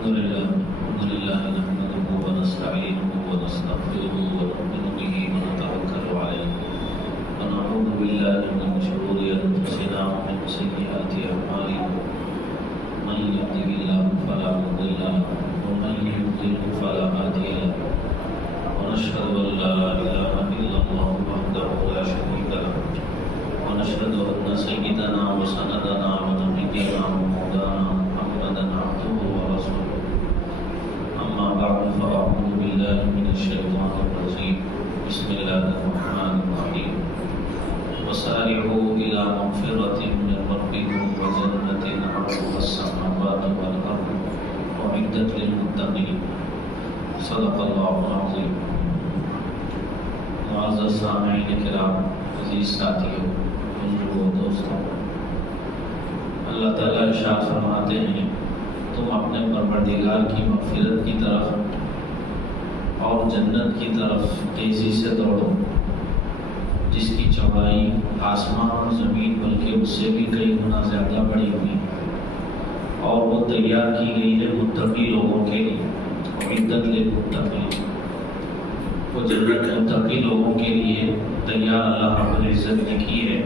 الحمد لله نحمده ونستعينه ونستغفره ونؤمن به ونتوكل عليه ونعوذ بالله من شرور أنفسنا ومن سيئات أعمالنا من يهده الله فلا مضل له ومن يضلل فلا هادي له ونشهد أن لا إله إلا الله وحده لا شريك له ونشهد أن سيدنا وسندنا ونبينا ومولانا محمدا عبده ورسوله أما بعد فأعوذ بالله من الشيطان الرجيم بسم الله الرحمن الرحيم وسارعوا إلى مغفرة من ربكم وجنة عرضها السماوات والأرض أعدت للمتقين صدق الله العظيم. معزز سامعین کرام، عزیز ساتھیوں، بزرگوں، دوستوں، اللہ تعالیٰ ارشاد فرماتے ہیں تم اپنے پروردگار کی مغفرت کی طرف اور جنت کی طرف تیزی سے دوڑو جس کی چوڑائی آسمان اور زمین بلکہ اس سے بھی کئی گنا زیادہ بڑی ہوئی اور وہ تیار کی گئی ہے متقی لوگوں کے لیے. عدت للمتقین، وہ جنت متقی لوگوں کے لیے تیار اللہ رب العزت نے کی ہے.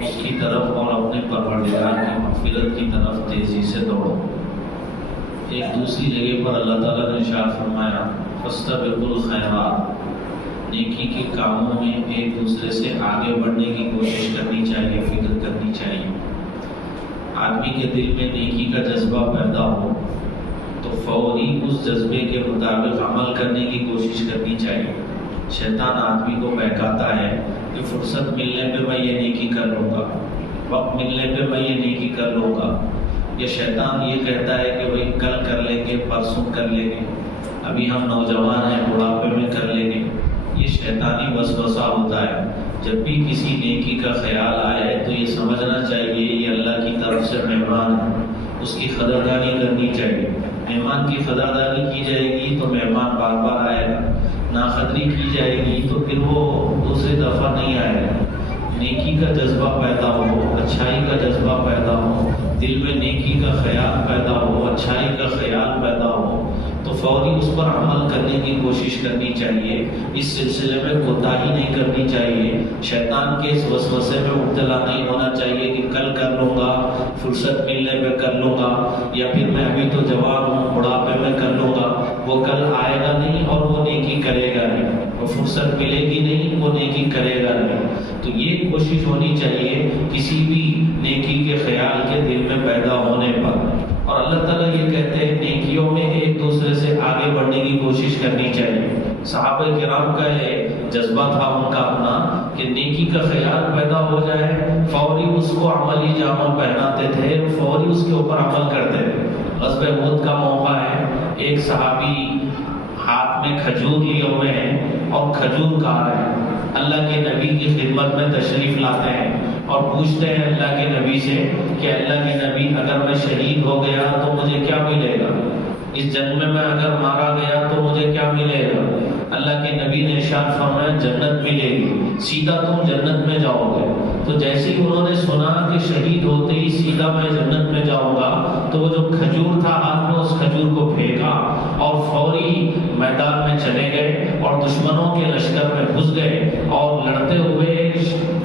اس کی طرف اور اپنے پروردگار کی مغفرت کی طرف تیزی سے دوڑو. ایک دوسری جگہ پر اللہ تعالیٰ نے ارشاد فرمایا فاستبقوا الخیرات، نیکی کے کاموں میں ایک دوسرے سے آگے بڑھنے کی کوشش کرنی چاہیے، فکر کرنی چاہیے. آدمی کے دل میں نیکی کا جذبہ پیدا ہو تو فوری اس جذبے کے مطابق عمل کرنے کی کوشش کرنی چاہیے. شیطان آدمی کو بہکاتا ہے کہ فرصت ملنے پہ میں یہ نیکی کر لوں گا، وقت ملنے پہ میں یہ نیکی کر لوں گا. یا شیطان یہ کہتا ہے کہ بھئی کل کر لیں گے، پرسوں کر لیں گے، ابھی ہم نوجوان ہیں، بڑھاپے میں کر لیں گے. یہ شیطانی وسوسہ ہوتا ہے. جب بھی کسی نیکی کا خیال آئے تو یہ سمجھنا چاہیے یہ اللہ کی طرف سے مہمان ہے، اس کی قدردانی کرنی چاہیے. مہمان کی قدردانی کی جائے گی تو مہمان بار بار آئے گا، ناقدری کی جائے گی تو پھر وہ دوسری دفعہ نہیں آئے گا. نیکی کا جذبہ پیدا ہو، اچھائی کا جذبہ پیدا ہو، دل میں نیکی کا خیال پیدا ہو، اچھائی کا خیال پیدا ہو تو فوری اس پر عمل کرنے کی کوشش کرنی چاہیے. اس سلسلے میں کوتاہی نہیں کرنی چاہیے. شیطان کے اس وسوسے میں مبتلا نہیں ہونا چاہیے کہ کل کر لوں گا، فرصت ملنے پہ کر لوں گا، یا پھر میں ابھی تو جوان ہوں، بڑھاپے میں کر لوں گا. وہ کل آئے گا نہیں اور وہ نیکی کرے گا نہیں، وہ فرصت ملے گی نہیں، وہ نیکی کرے گا نہیں. تو یہ کوشش ہونی چاہیے کسی بھی نیکی کے خیال کے دل میں پیدا ہونے پر. اور اللہ تعالیٰ یہ کہتے ہیں نیکیوں میں ایک دوسرے سے آگے بڑھنے کی کوشش کرنی چاہیے. صحابہ کرام کا یہ جذبہ تھا ان کا اپنا کہ نیکی کا خیال پیدا ہو جائے فوری اس کو عملی جامہ پہناتے تھے، فوری اس کے اوپر عمل کرتے تھے. غزوہ احد کا موقع ہے، ایک صحابی ہاتھ میں کھجور لیے ہوئے ہیں اور کھجور کھا رہے ہیں. اللہ کے نبی کی خدمت میں تشریف لاتے ہیں اور پوچھتے ہیں اللہ کے نبی سے کہ اللہ کے نبی اگر میں شہید ہو گیا تو مجھے کیا ملے گا؟ اس جنگ میں اگر مارا گیا تو مجھے کیا ملے گا؟ اللہ کے نبی نے ارشاد فرمایا جنت ملے گی، سیدھا تم جنت میں جاؤ گے. تو جیسے ہی انہوں نے سنا کہ شہید ہوتے ہی سیدھا میں جنت میں جاؤں گا تو وہ جو کھجور تھا ہاتھ میں اس کھجور کو پھینکا اور فوری میدان میں چلے گئے اور دشمنوں کے لشکر میں گھس گئے اور لڑتے ہوئے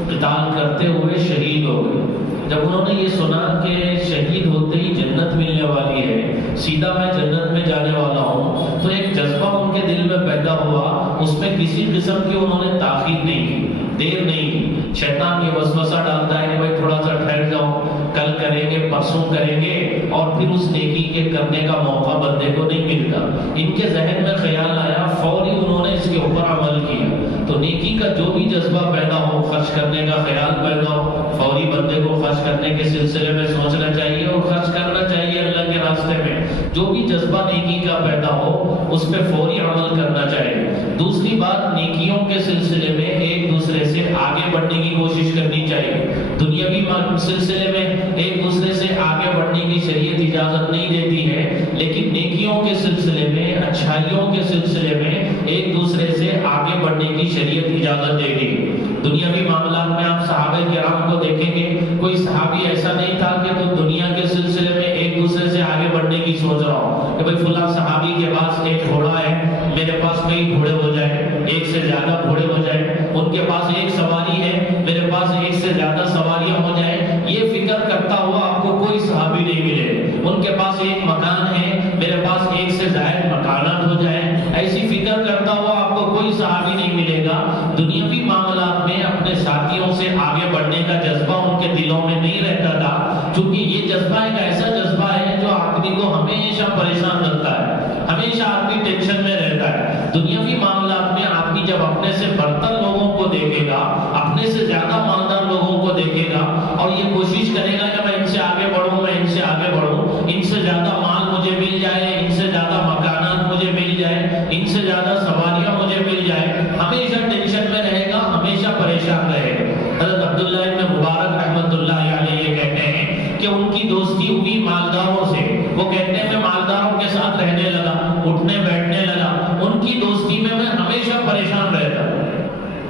قتال کرتے ہوئے شہید ہو گئے. جب انہوں نے یہ سنا کہ شہید ہوتے ہی جنت ملنے والی ہے، سیدھا میں جنت میں جانے والا ہوں، تو ایک جذبہ ان کے دل میں پیدا ہوا. اس میں کسی قسم کی انہوں نے تاخیر نہیں کی، دیر نہیں کی. شیطان یہ وسوسہ ڈالتا ہے کہ بھائی تھوڑا سا ٹھہر جاؤ، کل کریں گے، پرسوں کریں گے، اور پھر اس نیکی کے کرنے کا موقع بندے کو نہیں ملتا. ان کے ذہن میں خیال آیا، فوری انہوں نے اس کے اوپر عمل کیا. تو نیکی کا جو بھی جذبہ پیدا ہو، خرچ کرنے کا خیال پیدا ہو، فوری بندے کو خرچ کرنے کے سلسلے میں سوچنا چاہیے اور خرچ کرنا چاہیے اللہ کے راستے میں. جو بھی جذبہ نیکی کا پیدا ہو اس پہ فوری عمل کرنا چاہیے. دوسری بات، نیکیوں کے سلسلے میں ایک دوسرے سے آگے بڑھنے کی کوشش کرنی چاہیے. دنیاوی سلسلے میں ایک دوسرے سے آگے بڑھنے کی شریعت اجازت نہیں دیتی ہے، لیکن نیکیوں کے سلسلے میں، اچھائیوں کے سلسلے میں ایک دوسرے سے آگے بڑھنے کی شریعت اجازت دے گی. دنیاوی معاملات میں آپ صحابہ کرام کو دیکھیں گے، کوئی صحابی ایسا نہیں تھا کہ تو دنیا کے سلسلے میں ایک دوسرے سے آگے بڑھنے کی سوچ رہا ہوں کہ بھئی فلاں صحابی کے پاس ایک گھوڑا ہے، میرے پاس کئی گھوڑے ہو جائیں، ایک سے زیادہ گھوڑے ہو جائیں، ان کے پاس ایک سواری ہے، میرے پاس ایک سے زیادہ سواریاں ہو جائیں، یہ فکر کرتا ہوا آپ کو کوئی صحابی نہیں ملے۔ ان کے پاس ایک مکان ہے، میرے پاس ایک سے زائد مکانات ہو جائیں، ایسی فکر کرتا ہوا آپ کو کوئی صحابی نہیں ملے گا۔ دنیاوی معاملات میں اپنے ساتھیوں سے آگے بڑھنے کا جذبہ ان کے دلوں میں نہیں رہتا تھا، کیونکہ یہ جذبہ ایک ایسا جذبہ ہے جو آدمی کو ہمیشہ پریشان رکھتا ہے، ہمیشہ آدمی ٹینشن میں رہتا ہے۔ دنیاوی معاملات میں آدمی جب اپنے سے برتر لوگوں کو دیکھے گا، اپنے سے زیادہ مالدار لوگوں کو دیکھے گا اور یہ کوشش کرے گا کہ میں ان سے آگے بڑھوں، میں ان سے آگے بڑھوں، ان سے زیادہ مال مجھے مل جائے، ان سے زیادہ مکانات مجھے مل جائے، ان سے زیادہ سواریاں مجھے مل جائے، ہمیشہ ٹینشن میں رہے گا، ہمیشہ پریشان رہے گا۔ حضرت عبداللہ ابن مبارک رحمۃ اللہ علیہ یہ کہتے ہیں کہ ان کی دوستی ہوئی مالداروں سے، وہ کہتے ہیں میں مالداروں کے ساتھ رہنے لگا، اٹھنے بیٹھنے لگا، ان کی دوستی میں ہمیشہ پریشان رہتا،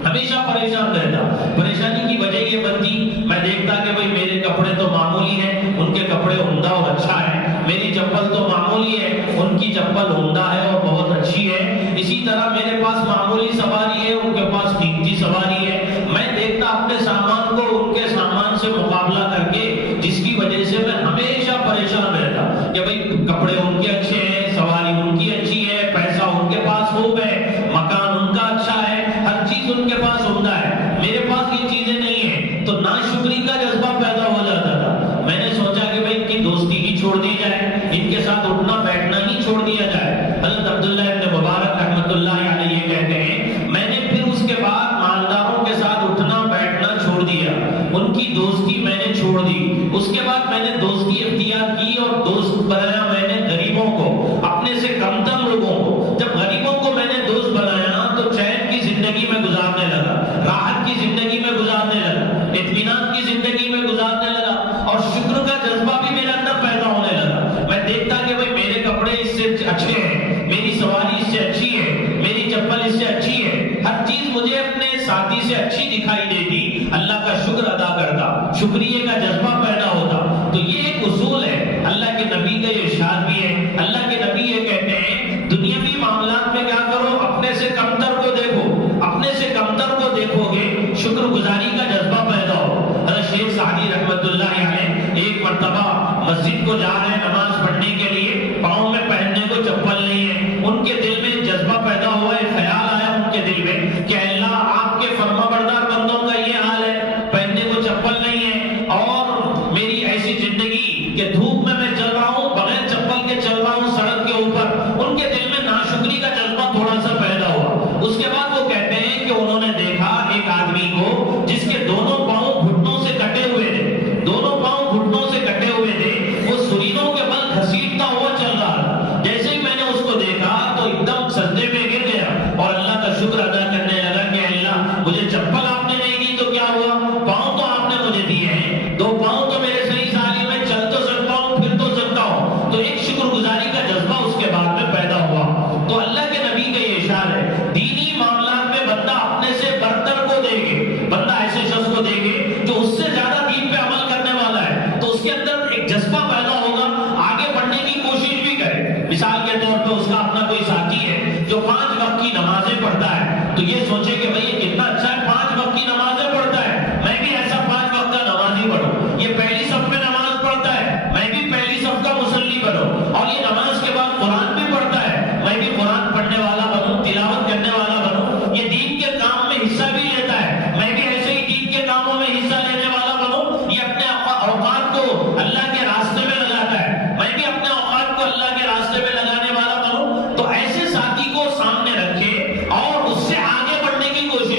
ہمیشہ پریشان رہتا۔ پریشانی کی وجہ یہ بنتی، میں دیکھتا کہ بھئی میرے کپڑے تو معمولی ہیں، ان کے کپڑے عمدہ اور اچھا ہے، میری چپل تو معمولی ہے، ان کی چپل عمدہ ہے اور بہت اچھی ہے، اسی طرح میرے پاس معمولی سواری ہے، ان کے پاس قیمتی سواری ہے۔ میں دیکھتا اپنے سامان کو ان کے سامان سے مقابلہ کر کے، جس کی وجہ سے میں ہمیشہ پریشان رہتا کہ بھئی کپڑے ان کے اچھے ہیں، سواری ان کی اچھی ہے، پیسہ ان کے پاس خوب ہے، مکان ان کا اچھا ہے، ہر چیز ان کے پاس عمدہ ہے، میرے پاس یہ چیزیں نہیں ہیں، تو ناشکری کا جذبہ پیدا ہو جاتا تھا۔ میں نے سوچا کہ بھئی ان کی دوستی ہی چھوڑ دی جائے، ان کے ساتھ اٹھنا بیٹھنا ہی چھوڑ دیا جائے۔ حضرت عبداللہ ابن مبارک رحمۃ اللہ علیہ یہ کہتے ہیں میں نے پھر اس کے بعد مالداروں کے ساتھ اٹھنا بیٹھنا چھوڑ دیا، ان کی دوستی میں نے چھوڑ دی۔ اس کے بعد میں نے دوستی اختیار کی اور دوست بنایا میں نے غریبوں کو، اپنے سے کمتر لوگوں کو۔ جب غریبوں کو میں نے دوست بنایا تو چین کی زندگی میں گزارنے لگا، راحت کی زندگی میں گزارنے لگا، اطمینان کی زندگی میں گزارنے لگا، اور شکر کا جذبہ بھی میرے اندر پیدا ہونے لگا۔ میں دیکھتا کہ بھئی میرے کپڑے اس سے اچھے ہیں، میری سواری اس سے اچھی ہے، میری چپل اس سے اچھی ہے، ہر چیز مجھے اپنے ساتھی سے اچھی دکھائی دیتی، اللہ کا شکر ادا کرتا، شکریہ کا جذبہ پیدا ہوتا۔ تو یہ ایک اصول ہے، اللہ کے نبی کا یہ ارشاد بھی ہے۔ اللہ کے نبی یہ کہتے ہیں دنیاوی معاملات میں کیا کرو، اپنے سے کمتر کو دیکھو، اپنے سے کمتر کو دیکھو گے شکر گزاری کا جذبہ پیدا ہو۔ حضرت شیخ سعدی رحمۃ اللہ علیہ ایک مرتبہ مسجد کو جا رہے ہیں نماز پڑھنے کے لیے، پاؤں میں پہننے کو چپل نہیں ہے، ان کے دل میں جذبہ پیدا ہوا، ایک خیال آیا ان کے دل میں کہ اللہ آپ کے فرما بردار بندوں کا یہ حال ہے، پہننے کو چپل نہیں ہے، اور میری ایسی زندگی کہ دھوپ میں چل رہا ہوں، بغیر چپل کے چل رہا ہوں سڑک کے اوپر۔ ان کے دل میں ناشکری کا جذبہ تھوڑا سا پیدا ہوا۔ اس کے بعد وہ کہتے ہیں کہ انہوں نے دیکھا ایک آدمی کو جس کے دونوں پاؤں گھٹنوں سے کٹے ہوئے تھے، دونوں پاؤں گھٹنوں سے کٹے ہوئے تھے، وہ سرینوں کے بل گھسیٹتا ہوا چل رہا تھا۔ جیسے ہی میں نے اس کو دیکھا تو ایک دم سجدے میں گر گیا اور اللہ کا شکر ادا کرنے لگا کہ اللہ مجھے چپل آپ نے نہیں دی تو کیا ہوا، پاؤں تو آپ نے مجھے دیے ہیں، دو پاؤں تو میرے صحیح سالی میں چل تو سکتا ہوں، پھر تو سکتا ہوں۔ تو ایک شکر گزاری کا جذبہ اس کے بعد میں پیدا ہوا۔ تو اللہ کے نبی کا یہ ارشاد ہے دینی معاملات میں بندہ اپنے سے برتر کو دے گے، بندہ ایسے شخص کو دے گے جو اس سے زیادہ دین پہ عمل کرنے والا ہے، تو اس کے اندر ایک جذبہ پیدا ہوگا، آگے بڑھنے کی کوشش بھی کرے۔ مثال کے طور پہ اس کا اپنا کوئی ساتھی ہے جو 5 وقت کی نمازیں پڑھتا ہے، تو یہ سوچے کہ بھئی یہ کتنا اچھا ہے، 5 وقت کی نمازیں پڑھتا ہے، میں بھی ایسا 5 وقت کا نمازی بنوں۔ یہ پہلی صف میں نماز پڑھتا ہے، میں بھی پہلی صف کا مصلی بنوں، اور یہ نماز کے بعد قرآن بھی پڑھتا ہے، میں بھی قرآن پڑھنے والا بنوں، تلاوت کرنے والا بنوں، یہ دین کے کام میں حصہ بھی لیتا ہے، میں بھی ایسے ہی دین کے کاموں میں حصہ لینے والا بنوں، یہ اپنے اوقات کو اللہ کے راستے میں لگاتا ہے، میں بھی اپنے اوقات کو اللہ کے راستے میں لگانے والا بنوں۔ تو ایسے ساتھی کو سامنے رکھے اور اس سے آگے بڑھنے کی کوشش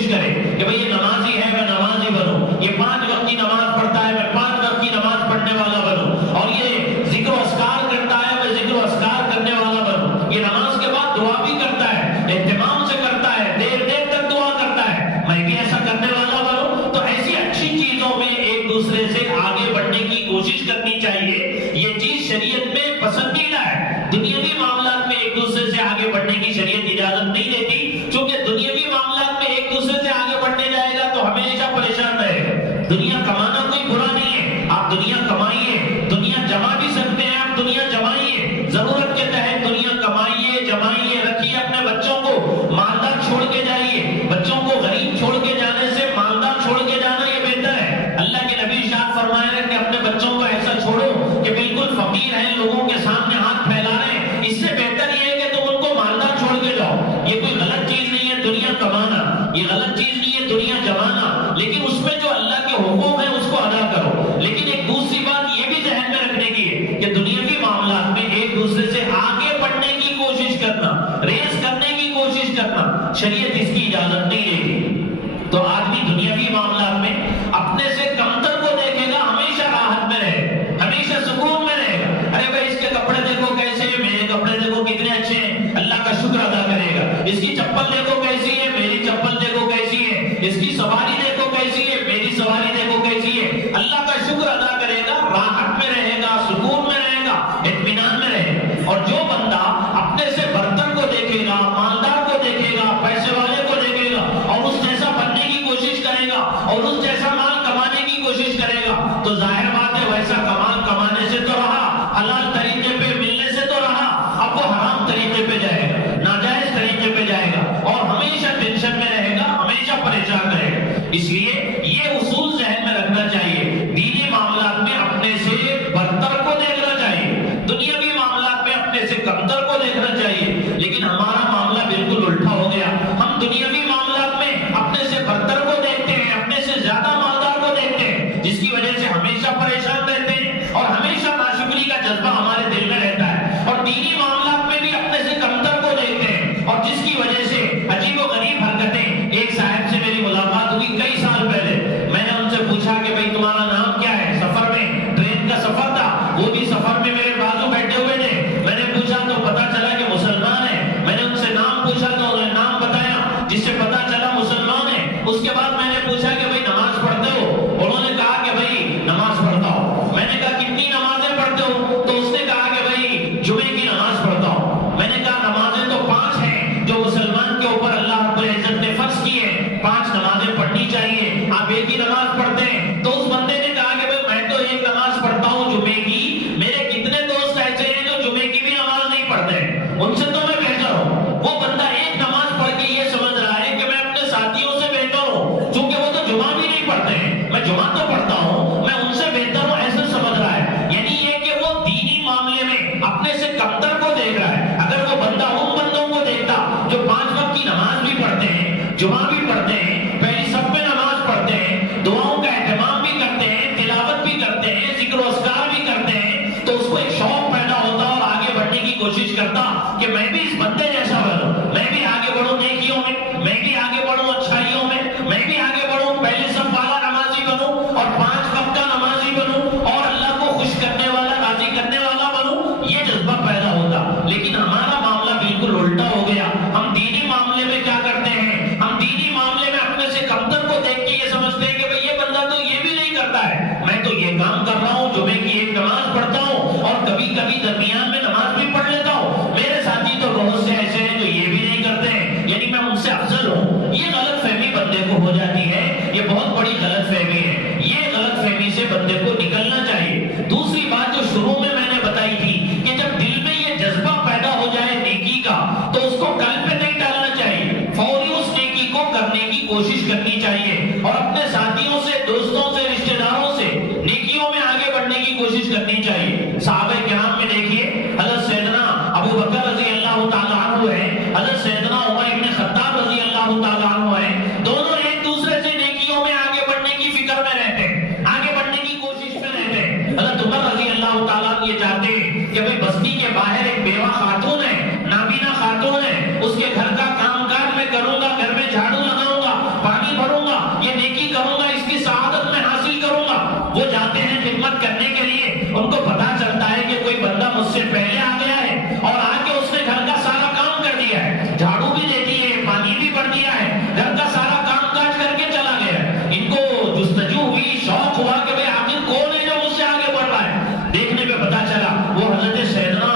شریعت اس کی اجازت نہیں دیتی۔ تو آدمی دنیاوی معاملات میں اپنے سے کمتر کو دیکھے گا، ہمیشہ راحت میں رہے، ہمیشہ سکون میں رہے گا۔ ارے بھائی اس کے کپڑے دیکھو کیسے ہیں، میرے کپڑے دیکھو کتنے اچھے ہیں، اللہ کا شکر ادا کرے گا۔ اس کی چپل دیکھو کیسی ہے، میری چپل دیکھو کیسی ہے، اس کی سواری دیکھو کیسی ہے، میری سواری دیکھو کیسی ہے، اللہ کا شکر ادا کرے گا، راحت میں رہے گا، سکون میں رہے گا، اطمینان میں رہے گا۔ اور جو بندہ اپنے سے برتر کو دیکھے گا، مالدار کو دیکھے گا، پیسے والے کو دیکھے گا اور اس جیسا بننے کی کوشش کرے گا اور اس جیسا مال کمانے کی کوشش کرے گا، تو ظاہر بات ہے ویسا کمال کمانے سے تو رہا، حلال طریقے پہ ملنے سے تو رہا، اب وہ حرام طریقے پہ جائے گا، ناجائز طریقے پہ جائے گا اور ہمیشہ ٹینشن میں رہے گا، ہمیشہ پریشان رہے گا۔ اس لیے یہ اصول ذہن میں رکھنا چاہیے، دینی معاملات میں اپنے سے برتر کو دیکھنا چاہیے، دنیاوی معاملات میں اپنے سے کمتر کو دیکھنا چاہیے۔ لیکن ہمارا معاملہ بالکل الٹا ہو گیا، ہم دنیاوی معاملات میں اپنے سے برتر کو دیکھتے ہیں، اپنے سے زیادہ مالدار کو دیکھتے ہیں، جس کی وجہ سے ہمیشہ پریشان رہتے ہیں اور ہمیشہ ناشکری کا جذبہ ہمارے دل میں رہتا ہے، اور دینی معاملات میں بھی اپنے سے کمتر کو دیکھتے ہیں، اور جس کی وجہ سے عجیب و غریب حرکتیں۔ ایک صاحب سے میری ملاقات ہوئی کئی سال پہلے، میں نے ان سے پوچھا کہ بھائی تمہارا نام کیا ہے؟ سفر میں ٹرین کا سفر تھا، وہ بھی سفر میں میرے بازو بیٹھے ہوئے تھے، میں نے پوچھا تو پتا چلا کہ مسلمان ہیں، میں نے ان سے نام پوچھا تو انہوں نے نام بتایا، جس سے پتا چلا مسلمان ہیں۔ اس کے بعد میں نے پوچھا کہ بھائی نماز پڑھتے ہو؟ انہوں نے کہا کہ بھائی نماز پڑھتا ہوں۔ میں نے کہا کتنی نمازیں پڑھتے ہو؟ تو اس نے کہا کہ بھائی جمعے کی نماز پڑھتا ہوں۔ میں نے کہا نمازیں تو 5 ہیں جو مسلمان کے اوپر اللہ رب العزت نے فرض کی ہے، 5 نمازیں پڑھنی چاہیے، آپ ایک ہی نماز پڑھتے ہیں۔ تو اس بندے نے کہا کہ بھائی میں تو ایک نماز پڑھتا ہوں جمعے کی، میرے کتنے دوست ایسے ہیں جو جمعے کی بھی نماز نہیں پڑھتے ہیں، ان سے تو میں بہتر ہوں۔ وہ بندہ ایک نماز پڑھ کے یہ سمجھ رہا ہے کہ میں اپنے ساتھیوں سے بہتر ہوں، چونکہ وہ تو جمعہ بھی نہیں پڑھتے ہیں، میں جمعہ تو پڑھتا ہوں، میں ان سے بہتر ہوں، ایسا سمجھ رہا ہے۔ یعنی یہ کہ وہ دینی معاملے میں اپنے سے کمتر کو دیکھ رہا ہے۔ اگر وہ بندہ ان بندوں کو دیکھتا جو 5 وقت کی نماز بھی پڑھتے ہیں، جمعہ بھی پڑھتے ہیں، پہلی صف میں نماز پڑھتے ہیں، دعاؤں کا اہتمام بھی کرتے ہیں، تلاوت بھی کرتے ہیں، ذکر و اذکار بھی کرتے ہیں، تو اس کو ایک شوق پیدا ہوتا اور آگے بڑھنے کی کوشش کرتا کہ میں بھی اس بندے جیسا بنوں، میں بھی آگے بڑھوں نیکیوں میں، میں بھی آگے بڑھوں اچھائیوں میں بھی آگے بڑھوں، پہلے صف والا نمازی بنوں اور 5 وقت کا نمازی بنوں اور اللہ کو خوش کرنے والا، راضی کرنے والا بنوں، یہ جذبہ پیدا ہوتا۔ لیکن ہمارا معاملہ بالکل الٹا ہو گیا۔ ہم دینی معاملے میں کیا کرتے ہیں؟ ہم دینی معاملے میں اپنے سے کمتر کو دیکھ کے یہ سمجھتے ہیں کہ بھئی یہ بندہ تو یہ بھی نہیں کرتا ہے، میں تو یہ کام کر رہا ہوں، جمعے کی ایک نماز پڑھتا ہوں اور کبھی کبھی درمیان میں نماز بھی پڑھ لیتا ہوں، میرے ساتھی تو بہت سے ایسے ہیں جو یہ بھی نہیں کرتے ہیں، یعنی میں ان سے افضل ہوں۔ یہ غلط فہمی بندے کو ہو جاتی ہے، یہ بہت بڑی غلط فہمی ہے، یہ غلط فہمی سے بندے کو نکلنا چاہیے۔ دوسری بات جو شروع میں نے بتائی تھی کہ جب دل میں یہ جذبہ پیدا ہو جائے نیکی کا تو اس کو کل پہ نہیں ڈالنا چاہیے، فوری اس نیکی کو کرنے کی کوشش کرنی چاہیے اور اپنے ساتھیوں سے، دوستوں سے، رشتہ داروں سے نیکیوں میں آگے بڑھنے کی کوشش کرنی چاہیے۔ صحابہ کرام میں دیکھیے، حضرت سیدنا ابو بکر رضی اللہ تعالیٰ عنہ ہے، حضرت سیدنا عمر ابن خطاب رضی اللہ تعالیٰ عنہ ہے، دونوں ایک دوسرے سے نیکیوں میں آگے بڑھنے کی فکر میں رہتے ہیں، آگے بڑھنے کی کوشش میں رہتے ہیں۔ حضرت عمر رضی اللہ تعالیٰ عنہ یہ چاہتے ہیں کہ بھئی بستی کے باہر ایک بیوہ خاتون ہے، نابینا خاتون ہے، اس کے گھر کا کام کاج میں کروں گا، گھر میں جھاڑو لگاؤں گا، پانی بھروں گا، یہ نیکی کروں گا، اس کی سعادت میں حاصل کروں گا۔ وہ جاتے ہیں خدمت کرنے کے لیے، ان کو پتا چلتا ہے کہ کوئی بندہ مجھ سے پہلے آ گیا ہے اور آ کے اس نے گھر کا سارا کام کر دیا ہے، جھاڑو بھی دیتی ہے، پانی بھی بھر دیا ہے، گھر کا سارا کام کاج کر کے چلا گیا ہے۔ ان کو جستجو ہوئی، شوق ہوا کہ بھئی آخر کون ہے جو مجھ سے آگے بڑھ رہا ہے۔ دیکھنے پہ پتا چلا وہ حضرت سیدنا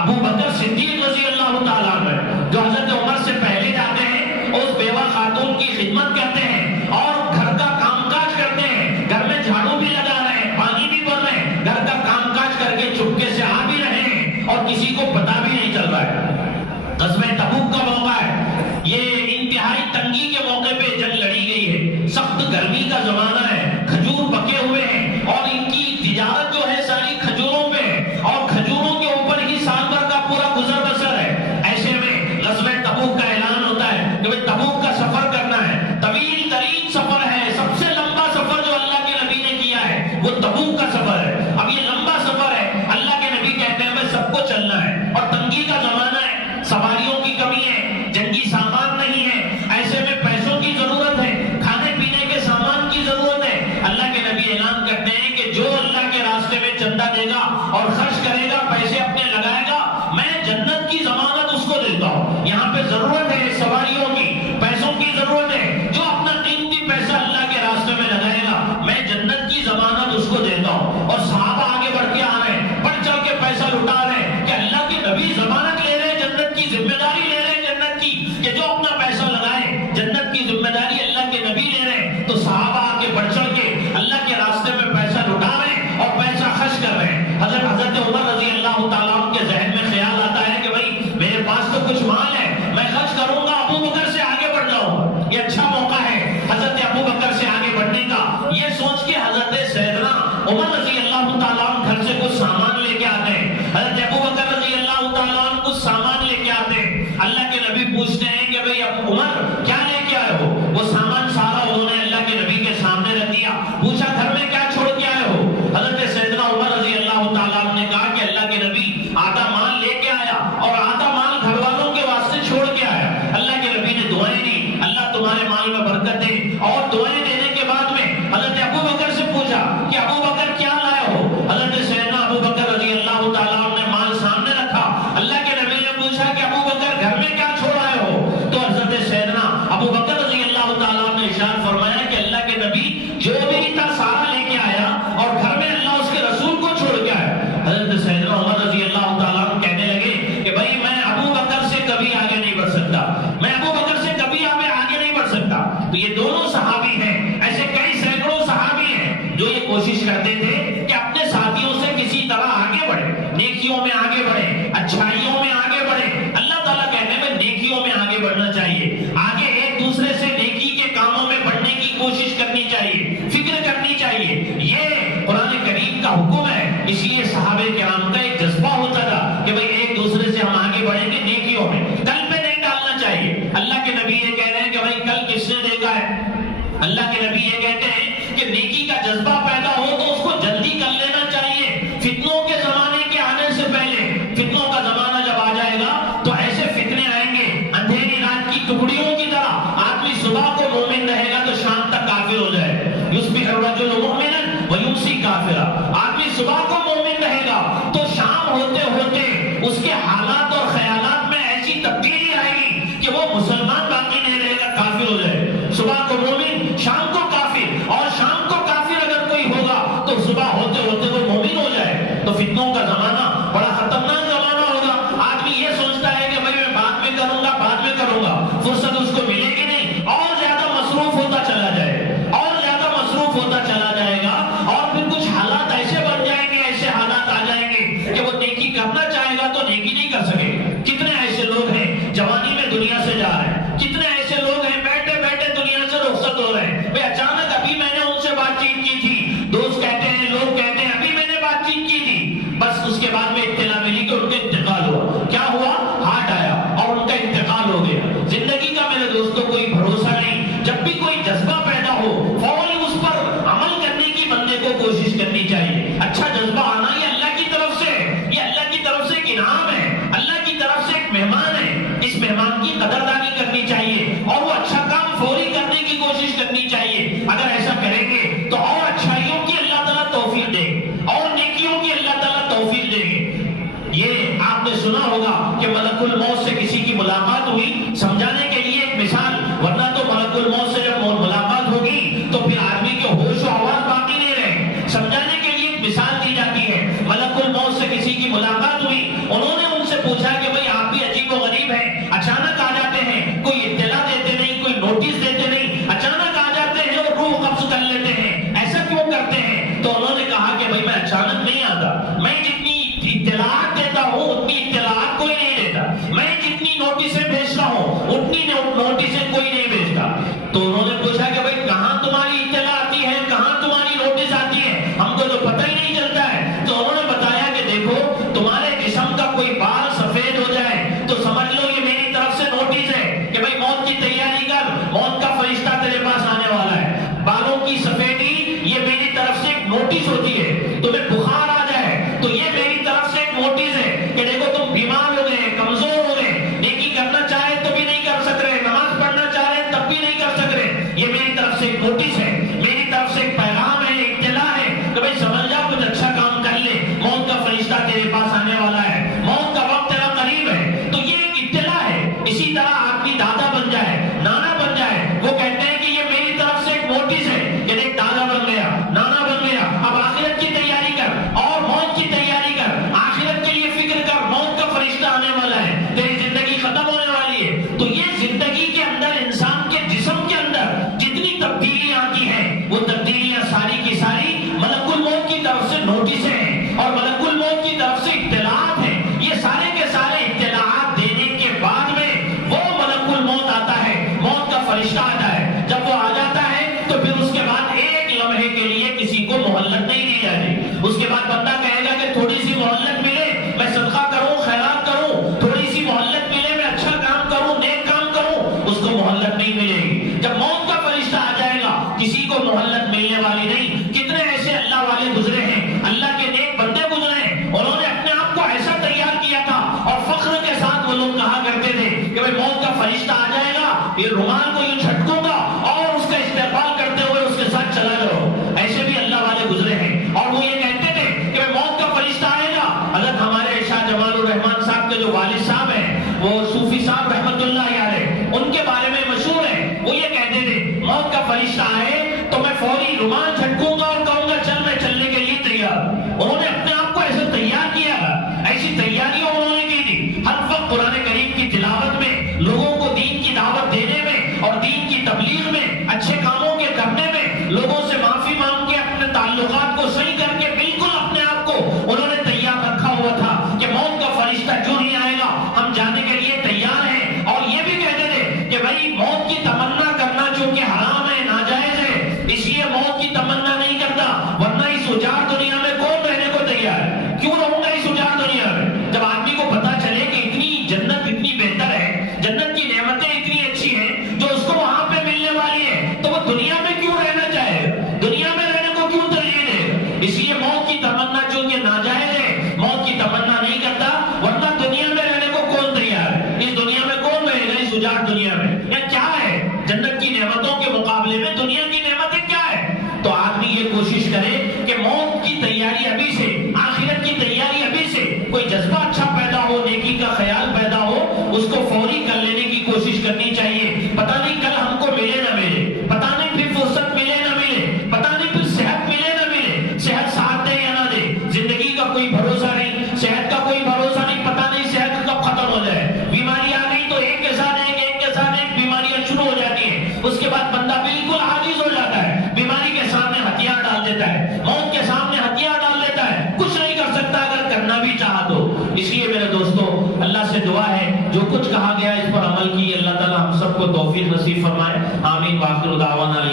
ابو بکر صدیق رضی اللہ تعالیٰ عنہ، جو حضرت عمر سے پہلے جاتے ہیں، اس بیوہ خاتون کی خدمت کرتے ہیں اور گھر کا کام کاج کرتے ہیں، گھر میں جھاڑو بھی لگا رہے ہیں، پانی بھی بھر رہے ہیں، گھر کا کام کاج کر کے چپکے سے آ بھی رہے ہیں اور کسی کو پتا بھی نہیں چل رہا ہے۔ غزوہ تبوک کا موقع ہے، یہ انتہائی تنگی کے موقع پہ جنگ لڑی گئی ہے، سخت گرمی کا زمانہ ہے، کھجور پکے ہوئے ہیں اور ان کی تجارت جو ہے ساری کھجوروں پہ ہے اور کھجوروں کے اوپر ہی سال بھر کا پورا گزر بسر ہے۔ ایسے میں جنت کی ضمانت اس کو دیتا ہوں. یہاں پہ ضرورت ہے سواریوں کی، پیسوں کی ضرورت ہے. جو اپنا قیمتی پیسہ اللہ کے راستے میں لگائے گا میں جنت کی ضمانت اس کو دیتا ہوں. اور صحابہ آگے بڑھ کے آ رہے ہیں، بڑھ چڑھ کے پیسہ لٹا رہے ہیں کہ اللہ کے نبی ضمانت لے رہے ہیں، جنت کی ذمہ داری لے رہے ہیں جنت کی، کہ جو اپنا پیسہ لگائے جنت کی ذمہ داری اللہ کے نبی لے رہے ہیں. تو صحابہ آگے بڑھ چڑھ کے اللہ کے راستے میں پیسہ لٹا رہے ہیں اور پیسہ خرچ کر رہے ہیں. حضرت عمر رضی اللہ تعالیٰ عنہ کے ذہن میں خیال آتا ہے کہ بھائی میرے پاس تو کچھ مال ہے، میں خرچ کروں گا، ابو بکر سے آگے بڑھ جاؤں، یہ اچھا موقع ہے حضرت ابو بکر سے آگے بڑھنے کا. یہ سوچ کے حضرت سیدنا عمر رضی اللہ تعالیٰ عنہ گھر سے کچھ سامان لے کے آتے ہیں. حضرت ابو بکر رضی اللہ تعالیٰ عنہ کچھ سامان لے کے آتے ہیں. اللہ کے نبی پوچھتے ہیں کہ بھائی عمر کیا لے کے آئے ہو؟ وہ سامان سارا انہوں نے اللہ کے نبی کے سامنے رکھ دیا. پوچھا گھر میں کیا چھوڑ کے آئے ہو؟ حضرت سیدنا عمر رضی اللہ تعالیٰ عنہ نے کہا کہ اللہ کے نبی آدھا مال لے کے آیا اور آدھا مال گھر والوں کے واسطے چھوڑ کے آیا. اللہ کے نبی نے دعائیں دی، اللہ تمہارے مال میں برکت دے. اور دعائیں دینے کے بعد میں حضرت ابو بکر سے پوچھا کہ ابو بکر کیا لائے ہو؟ حضرت سیدنا ابو بکر رضی اللہ تعالیٰ عنہ نے مال سامنے رکھا. اللہ کے نبی نے پوچھا کہ ابو بکر گھر میں کیا چھوڑ آئے ہو؟ تو حضرت سیدنا ابو بکر رضی اللہ تعالیٰ عنہ نے ارشاد فرمایا کہ اللہ کے نبی جو بھی تھا سارا لے کے آیا اور گھر میں اللہ اس کے رسول کو چھوڑ کے آیا. حضرت سیدنا عمر رضی اللہ تعالیٰ عنہ کہنے لگے کہ بھائی میں ابو بکر سے کبھی آگے نہیں بڑھ سکتا، میں ابو بکر سے کبھی آگے نہیں بڑھ سکتا. تو یہ دونوں صحابی ہیں، ایسے کئی سینکڑوں صحابی ہیں جو یہ کوشش کرتے تھے کہ اپنے ساتھیوں سے کسی طرح آگے بڑھے، نیکیوں میں آگے بڑھے، اچھائیوں میں آگے بڑھے. اللہ تعالیٰ کہتے ہیں نیکیوں میں آگے بڑھنا چاہیے، آگے ایک دوسرے سے نیکی کے کاموں میں بڑھنے کی کوشش کرنی چاہیے، فکر کرنی چاہیے. یہ قرآن کریم کا حکم ہے. اس لیے صحابہ کرام کا ایک جذبہ ہوتا تھا کہ بھئی ایک دوسرے سے ہم آگے بڑھیں گے نیکیوں میں، کل پہ نہیں ڈالنا چاہیے. اللہ کے نبی یہ کہہ رہے ہیں کہ بھئی کل کس نے دیکھا ہے؟ اللہ کے نبی یہ کہتے ہیں کہ نیکی کا جذبہ پیدا ہو تو اس کو جلدی کر لینا چاہیے، فتنوں کے زمانے کے آنے سے پہلے. فتنوں کا زمانہ جب آ جائے گا تو ایسے فتنے آئیں گے اندھیری رات کی ٹکڑیوں کی طرح. آدمی صبح کو مومن رہے گا تو شام تک کافر ہو جائے. یصبح الرجل مؤمنا ویمسی کافرا. آدمی صبح کو مومن رہے گا تو شام ہوتے ہوتے اس کے حالات اور خیالات میں ایسی تبدیلی آئے گی کہ وہ مسلمان باقی نہیں رہے گا، کافر ہو جائے. صبح کو مومن، شام کو کافر، اور شام کو کافر اگر کوئی ہوگا تو صبح ہوتے ہوتے وہ مومن ہو جائے. تو فتنوں کا زمانہ بڑا خطرناک زمانہ ہوگا. آدمی یہ سوچتا ہے کہ بھائی میں بعد میں کروں گا، بعد میں کروں گا، فرصت اس کو ملے گی نہیں، اور زیادہ مصروف ہوتا چلا جائے، اور زیادہ مصروف ہوتا چلا جائے گا. اور پھر کچھ حالات ایسے بن جائیں گے، ایسے حالات آ جائیں گے کہ وہ نیکی کرنا چاہے گا تو نیکی نہیں کر سکے. کتنے ایسے لوگ ہیں جوانی میں دنیا سے جا رہے ہیں، کتنے ایسے لوگ ہیں بیٹھے بیٹھے دنیا سے رخصت ہو رہے ہیں. اچانک ابھی میں نے ان سے بات چیت کی تھی، دوست کہتے ہیں، لوگ کہتے ہیں ابھی میں نے بات چیت کی تھی، بس اس کے بعد میں اطلاع ملی کہ ان کا انتقال ہوا. کیا ہوا؟ ہارٹ آیا اور ان کا انتقال ہو گیا. زندگی کا میرے دوستوں کوئی بھروسہ نہیں. جب بھی کوئی جذبہ پیدا ہو فوراً اس پر عمل کرنے کی بندے کو کوشش کرنی چاہیے. اچھا جذبہ آنا یہ اللہ کی طرف سے ہے، یہ اللہ کی طرف سے ایک انعام ہے، اللہ کی طرف سے ایک مہمان ہے. اس مہمان کی قدردانی کرنی چاہیے اور وہ اچھا کام فوری کرنے کی کوشش کرنی چاہیے. اگر ایسا کریں گے تو اور اچھائیوں کی اللہ تعالیٰ توفیق دے گے اور نیکیوں کی اللہ تعالیٰ توفیق دے گے. یہ آپ نے سنا ہوگا کہ ملک الموت سے کسی کی ملاقات ہوئی، سمجھانے کے لیے ایک مثال، ورنہ تو ملک الموت سے جب ملاقات ہوگی تو پھر آدمی کے ہوش و حواس باقی نہیں رہے. سمجھانے کے لیے ایک مثال دی جاتی ہے. ملک الموت سے کسی کی ملاقات ہوئی، انہوں نے ان سے پوچھا کہ بھئی آپ بھی عجیب و غریب ہیں، اچانک آ جاتے ہیں، کوئی اطلاع دیتے نہیں، کوئی نوٹس دیتے نہیں، اچانک آ جاتے ہیں اور روح قبض کر لیتے ہیں، ایسا کیوں کرتے ہیں؟ تو انہوں نے کہا کہ بھئی میں اچانک نہیں آتا، میں جتنی اطلاعات دیتا ہوں اتنی اطلاعات کوئی نہیں دیتا، میں جتنی نوٹسیں بھیجتا ہوں اتنی نوٹسیں کوئی نہیں بھیجتا. تو انہوں نے پوچھا کہ بھئی کہاں تمہاری اطلاع آتی ہے، کہاں تمہاری نوٹس آتی ہے، ہم کو تو پتہ ہی نہیں چلتا ہے. تو انہوں نے بتایا کہ دیکھو تمہارے جسم کا کوئی بال سفید ہو جائے تو سمجھ لو یہ میری طرف سے اس کو مہلت نہیں ملے گی. جب موت کا فرشتہ آ جائے گا کسی کو مہلت ملنے والی نہیں. کتنے ایسے اللہ والے گزرے ہیں, اللہ کے نیک بندے گزرے ہیں, انہوں نے اپنے آپ کو ایسا تیار کیا تھا اور فخر کے ساتھ وہ لوگ کہا کرتے تھے کہ بھئی موت کا فرشتہ آ جائے گا, یہ رومال کو یوں جھٹکوں گا اور اس کا استقبال کرتے ہوئے اس کے ساتھ چلا جاؤ. ایسے بھی اللہ والے گزرے ہیں. اور وہ یہ کہتے تھے کہ بھئی موت کا فرشتہ آئے گا. حضرت ہمارے شاہ جمال الرحمان صاحب کے جو والد صاحب ہیں, وہ صوفی صاحب رحمت اللہ علیہ, ان کے بارے میں مشہور ہے, وہ یہ کہتے تھے موت کا فرشتہ آئے تو میں فوری رومال جھٹکوں گا اور کہوں گا چل میں چلنے کے لیے تیار. انہوں نے اپنے آپ کو ایسا تیار کیا, ایسی تیاریاں انہوں نے کی تھی. ہر وقت قرآن کریم کی تلاوت میں, لوگوں کو دین کی دعوت دینے میں اور دین کی تبلیغ میں, اچھے کاموں کے کرنے میں, لوگوں سے معافی مانگ کے اپنے تعلقات کو صحیح کر کے بالکل اپنے آپ کو انہوں نے تیار رکھا ہوا تھا کہ موت کا فرشتہ جو ہی آئے گا ہم جانے کے لیے تیار ہیں. اور یہ بھی کہتے تھے کہ بھائی موت کی تمنا کرنا چونکہ حرام ہے, ناجائز ہے, اس لیے موت کی تمنا نہیں کرتا, ورنہ اس اجاڑ دنیا میں کون رہنے کو تیار ہے؟ کیوں رہوں گا اس اجاڑ دنیا میں؟ جب آدمی کو پتا چلے کہ اتنی جنت اتنی بہتر ہے, جنت کی نعمتیں اتنی اچھی ہیں جو اس کو وہاں پہ ملنے والی ہیں, تو وہ دنیا میں کیوں رہنا چاہے, دنیا میں رہنے کو کیوں ترجیح دے؟ اس لیے موت کی تمنا چونکہ ناجائز ہے, موت کی تمنا نہیں کرتا, ورنہ دنیا میں رہنے کو کون تیار ہے؟ اس دنیا میں کون رہے گا اس اجاڑ دنیا میں؟ یہ کیا ہے جنت کی نعمتوں کے مقابلے میں دنیا کی نعمتیں کیا ہے؟ تو آدمی یہ کوشش کرے کہ موت کی تیاری ابھی سے, آخرت کی تیاری ابھی سے, کوئی جذبہ اچھا پیدا ہو, نیکی کا خیال پیدا ہو, اس کو فوری کر لینے کی کوشش کرنی چاہیے. پتہ نہیں کل ہم کو ملے نہ ملے, پتہ نہیں پھر فرصت ملے نہ ملے, پتہ نہیں پھر صحت ملے نہ ملے, صحت ساتھ دے یا نہ دے, زندگی کا کوئی بھروسہ نہیں, صحت کا کوئی بھروسہ نہیں, پتہ نہیں صحت کب ختم ہو جائے. بیماری آ گئی تو ایک کے ساتھ ایک بیماریاں شروع ہو جاتی ہیں, اس کے بعد بندہ بالکل عاجز ہو جاتا ہے, بیماری کے سامنے ہتھیار ڈال دیتا ہے, موت کے سامنے ہتھیار ڈال دیتا ہے, کچھ نہیں کر سکتا اگر کرنا بھی چاہا تو. اس لیے میرے دوستو اللہ سے دعا ہے جو کچھ کہا گیا اس پر عمل کی اللہ تعالی ہم سب کو توفیق نصیب فرمائے. آمین. واخر دعوانا